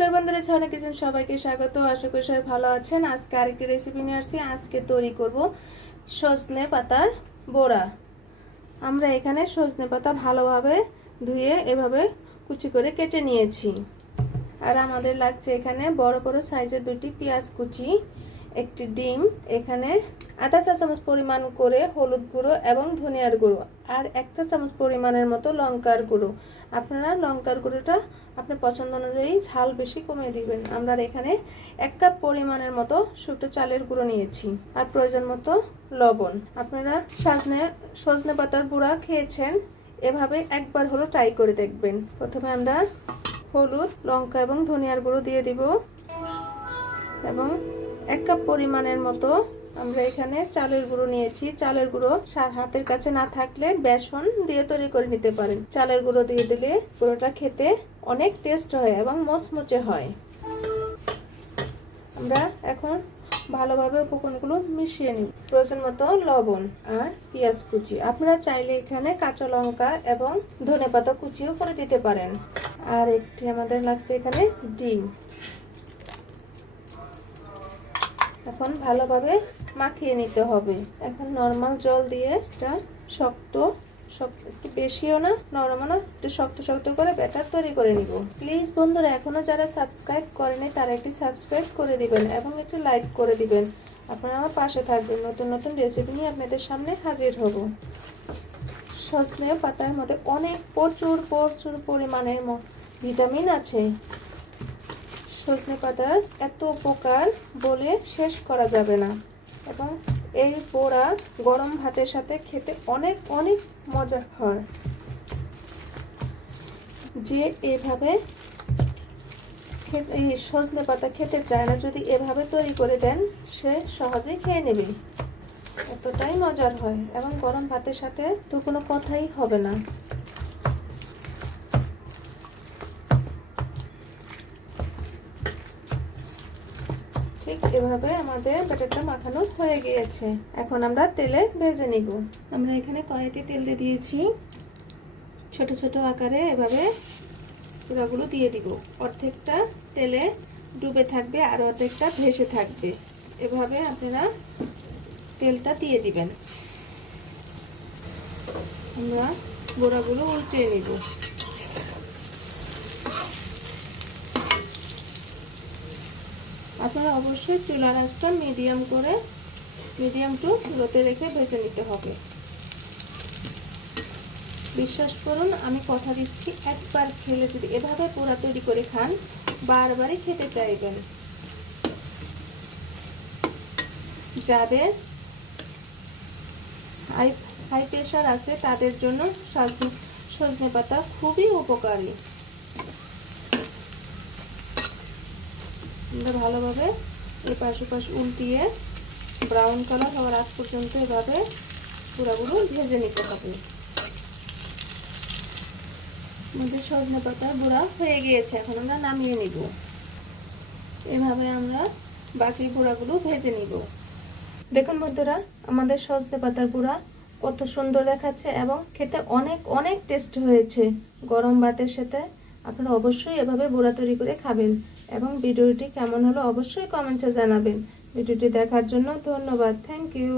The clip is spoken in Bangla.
নমস্কার বন্ধুরা ছয়না কিচেন সবাইকে স্বাগত। আশা করি সবাই ভালো আছেন। আজকে আরেকটি রেসিপি নিয়ে আসছি। আজকে তৈরি করব সজনে পাতার বড়া। আমরা এখানে সজনে পাতা ভালোভাবে ধুয়ে এভাবে কুচি করে কেটে নিয়েছি। আর আমাদের লাগছে এখানে বড় বড় সাইজের দুটি পেঁয়াজ কুচি। একটি ডিম, এখানে আধা চা চামচ পরিমাণ করে হলুদ গুঁড়ো এবং ধনিয়ার গুঁড়ো আর এক চা চামচ পরিমাণের মতো লঙ্কার গুঁড়ো। আপনারা লঙ্কার গুঁড়োটা আপনার পছন্দ অনুযায়ী ঝাল বেশি কমিয়ে দিবেন। আমরা এখানে এক কাপ পরিমাণের মতো শুকনো চালের গুঁড়ো নিয়েছি আর প্রয়োজন মতো লবণ। আপনারা সাজনে, সজনে পাতার বুড়া খেয়েছেন, এভাবে একবার হলো ট্রাই করে দেখবেন। প্রথমে আমরা হলুদ, লঙ্কা এবং ধনিয়ার গুঁড়ো দিয়ে দিব। এবং এক কাপ পরিমাণের মতো আমরা এখানে চালের গুঁড়ো নিয়েছি। চালের গুঁড়ো হাতের কাছে না থাকলে বেসন দিয়ে তৈরি করে নিতে পারেন। চালের গুঁড়ো দিয়ে দিলে গুঁড়োটা খেতে অনেক টেস্ট হয় এবং মচমচে হয়। আমরা এখন ভালোভাবে উপকরণগুলো মিশিয়ে নিই প্রয়োজন মতো লবণ আর পেঁয়াজ কুচি। আপনারা চাইলে এখানে কাঁচা লঙ্কা এবং ধনে পাতা কুচিও করে দিতে পারেন। আর একটি আমাদের লাগছে এখানে ডিম। এখন ভালোভাবে মাখিয়ে নিতে হবে। এখন নর্মাল জল দিয়ে এটা শক্ত শক্ত, একটু বেশিও না, নরমও না, একটু শক্ত শক্ত করে ব্যাটার তৈরি করে নিব। প্লিজ বন্ধুরা এখনও যারা সাবস্ক্রাইব করেনি, তারা একটি সাবস্ক্রাইব করে দিবেন এবং একটু লাইক করে দিবেন। আপনারা আমার পাশে থাকবেন, নতুন নতুন রেসিপি নিয়ে আপনাদের সামনে হাজির হব। সজনে পাতার মধ্যে অনেক প্রচুর প্রচুর পরিমাণের ভিটামিন আছে। সজনে পাতার এত উপকার বলে শেষ করা যাবে না। এবং এই পোড়া গরম ভাতের সাথে খেতে অনেক অনেক মজা হয়। যে এভাবে এই সজনে পাতা খেতে চায় না, যদি এভাবে তৈরি করে দেন, সে সহজেই খেয়ে নেবে। এতটাই মজার হয় এবং গরম ভাতের সাথে তো কোনো কথাই হবে না। ঠিক এভাবে আমাদের ব্যাটারটা মাখানো হয়ে গিয়েছে। এখন আমরা তেলে ভেজে নিব। আমরা এখানে কড়াইতে তেল দিয়ে দিয়েছি। ছোট ছোট আকারে এভাবে চূড়াগুলো দিয়ে দিব। অর্ধেকটা তেলে ডুবে থাকবে আর অর্ধেকটা ভেসে থাকবে। এভাবে আপনারা তেলটা দিয়ে দিবেন। আমরা গোড়াগুলো উল্টে নিব। আপনারা অবশ্যই চুলা আঁচটা মিডিয়াম করে মিডিয়াম টু লোতে রেখে ভেজে নিতে হবে। বিশ্বাস করুন, আমি কথা দিচ্ছি, একবার খেলে যদি এভাবে পোড়া তৈরি করে খান, বারবারই খেতে চাইবেন। যাদের হাই হাই প্রেশার আছে, তাদের জন্য সজনে পাতা খুবই উপকারী। আমরা ভালোভাবে এপাশ ওপাশ উল্টিয়ে ব্রাউন কালার হওয়ার আগ পর্যন্ত এভাবে পুরাগুলো ভেজে নিতে হবে। আমাদের সজনে পাতার বুড়া হয়ে গিয়েছে, এখন আমরা নামিয়ে নিব। এভাবে আমরা বাকি বুড়াগুলো ভেজে নিব। দেখুন বন্ধুরা, আমাদের সজনে পাতার বুড়া কত সুন্দর দেখাচ্ছে এবং খেতে অনেক অনেক টেস্ট হয়েছে। গরম ভাতের সাথে আপনারা অবশ্যই এভাবে বুড়া তৈরি করে খাবেন। এবং ভিডিওটি কেমন হলো অবশ্যই কমেন্টে জানাবেন। ভিডিওটি দেখার জন্য ধন্যবাদ। Thank you